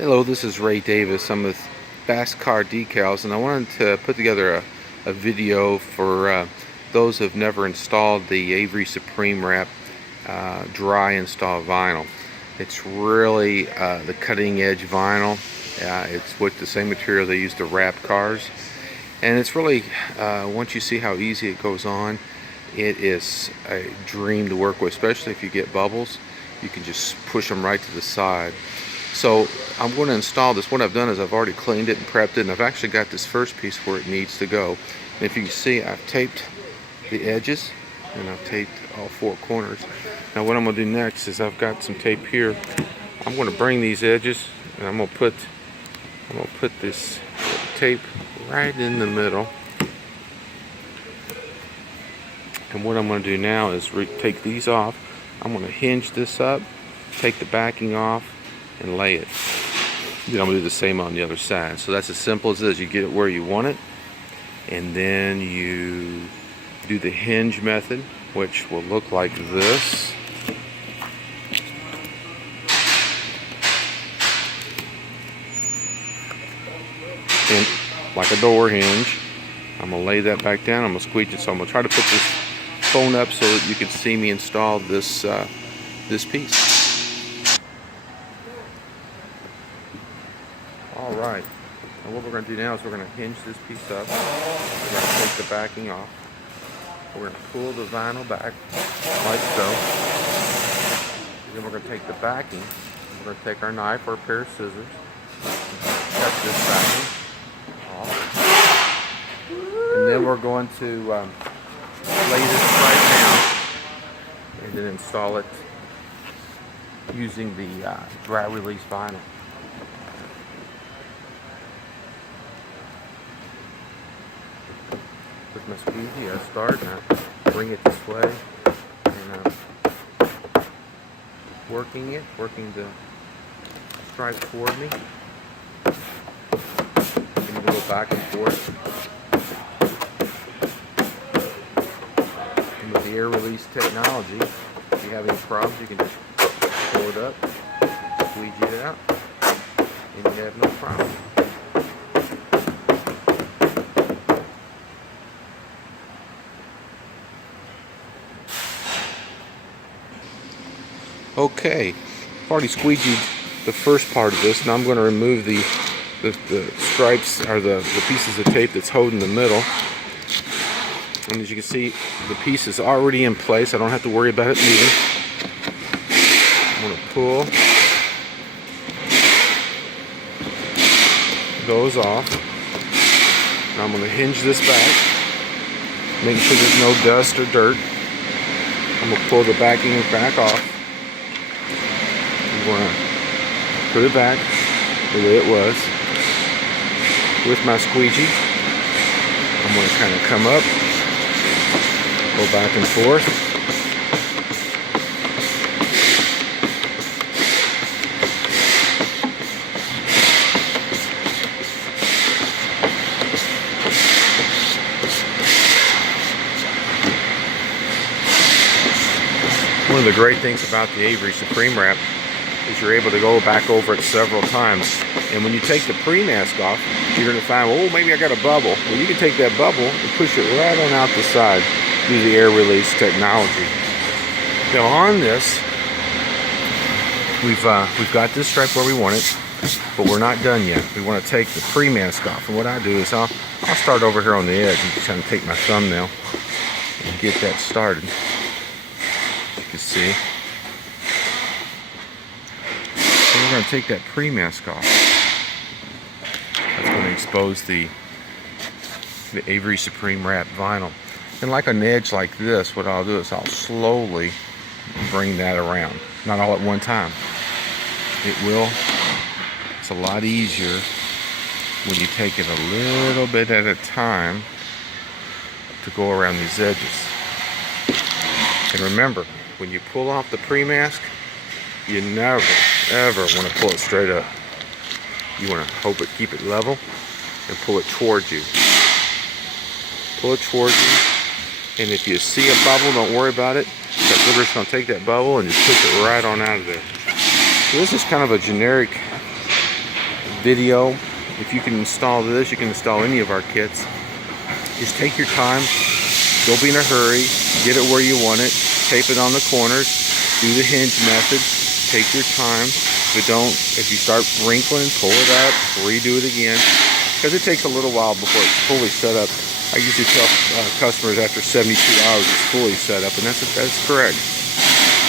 Hello, this is Ray Davis. I'm with Fast Car Decals, and I wanted to put together a video for those who have never installed the Avery Supreme Wrap dry install vinyl. It's really the cutting edge vinyl. It's with the same material they use to wrap cars, and it's really once you see how easy it goes on, it is a dream to work with, especially if you get bubbles. You can just push them right to the side. So I'm going to install this. What I've done is I've already cleaned it and prepped it, and I've actually got this first piece where it needs to go. And if you can see, I've taped the edges and I've taped all four corners. Now what I'm going to do next is I've got some tape here. I'm going to bring these edges and I'm going to put this tape right in the middle. And what I'm going to do now is take these off. I'm going to hinge this up, take the backing off, and lay it. Then I'm going to do the same on the other side. So that's as simple as it is. You get it where you want it, and then you do the hinge method, which will look like this. And like a door hinge, I'm going to lay that back down. I'm going to squeeze it. So I'm going to try to put this phone up so that you can see me install this this piece. Alright, and what we're going to do now is we're going to hinge this piece up. We're going to take the backing off. We're going to pull the vinyl back like so. And then we're going to take the backing. We're going to take our knife or a pair of scissors. Cut this backing off. And then we're going to lay this right down and then install it using the dry release vinyl. With my squeegee, I start and I bring it this way, and I'm working the stripe toward me. I'm going to go back and forth. And with the air release technology, if you have any problems, you can just pull it up, squeegee it out, and you have no problem. Okay, I've already squeegeed the first part of this. Now I'm going to remove the stripes, or the pieces of tape that's holding the middle. And as you can see, the piece is already in place. I don't have to worry about it moving. I'm going to pull those off. Now I'm going to hinge this back, making sure there's no dust or dirt. I'm going to pull the backing back off. I'm going to put it back the way it was. With my squeegee, I'm going to kind of come up, go back and forth. One of the great things about the Avery Supreme Wrap is you're able to go back over it several times. And when you take the pre-mask off, you're going to find, oh, maybe I got a bubble. Well, you can take that bubble and push it right on out the side through the air release technology. Now on this, we've got this stripe where we want it, but we're not done yet. We want to take the pre-mask off. And what I do is I'll start over here on the edge and just kind of take my thumbnail and get that started. You can see. So we're going to take that pre-mask off. That's going to expose the Avery Supreme Wrap vinyl. And like an edge like this, what I'll do is I'll slowly bring that around. Not all at one time. It's a lot easier when you take it a little bit at a time to go around these edges. And remember, when you pull off the pre-mask, you never, ever want to pull it straight up. You want to keep it level and pull it towards you. Pull it towards you, and if you see a bubble, don't worry about it. Because we're just going to take that bubble and just push it right on out of there. So this is kind of a generic video. If you can install this, you can install any of our kits. Just take your time. Don't be in a hurry. Get it where you want it. Tape it on the corners. Do the hinge method. Take your time. If you start wrinkling, pull it up, redo it again, because it takes a little while before it's fully set up. I usually tell customers after 72 hours it's fully set up, and that's correct.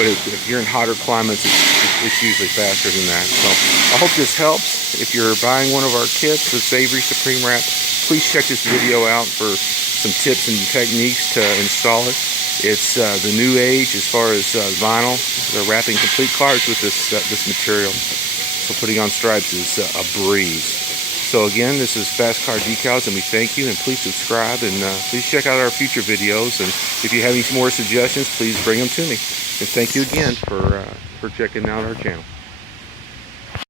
But if you're in hotter climates, it's usually faster than that. So I hope this helps. If you're buying one of our kits, this Avery Supreme Wrap, please check this video out for some tips and techniques to install it. It's the new age as far as vinyl. They're wrapping complete cars with this material. So putting on stripes is a breeze. So again, this is Fast Car Decals, and we thank you, and please subscribe, and please check out our future videos. And if you have any more suggestions, please bring them to me. And thank you again for checking out our channel.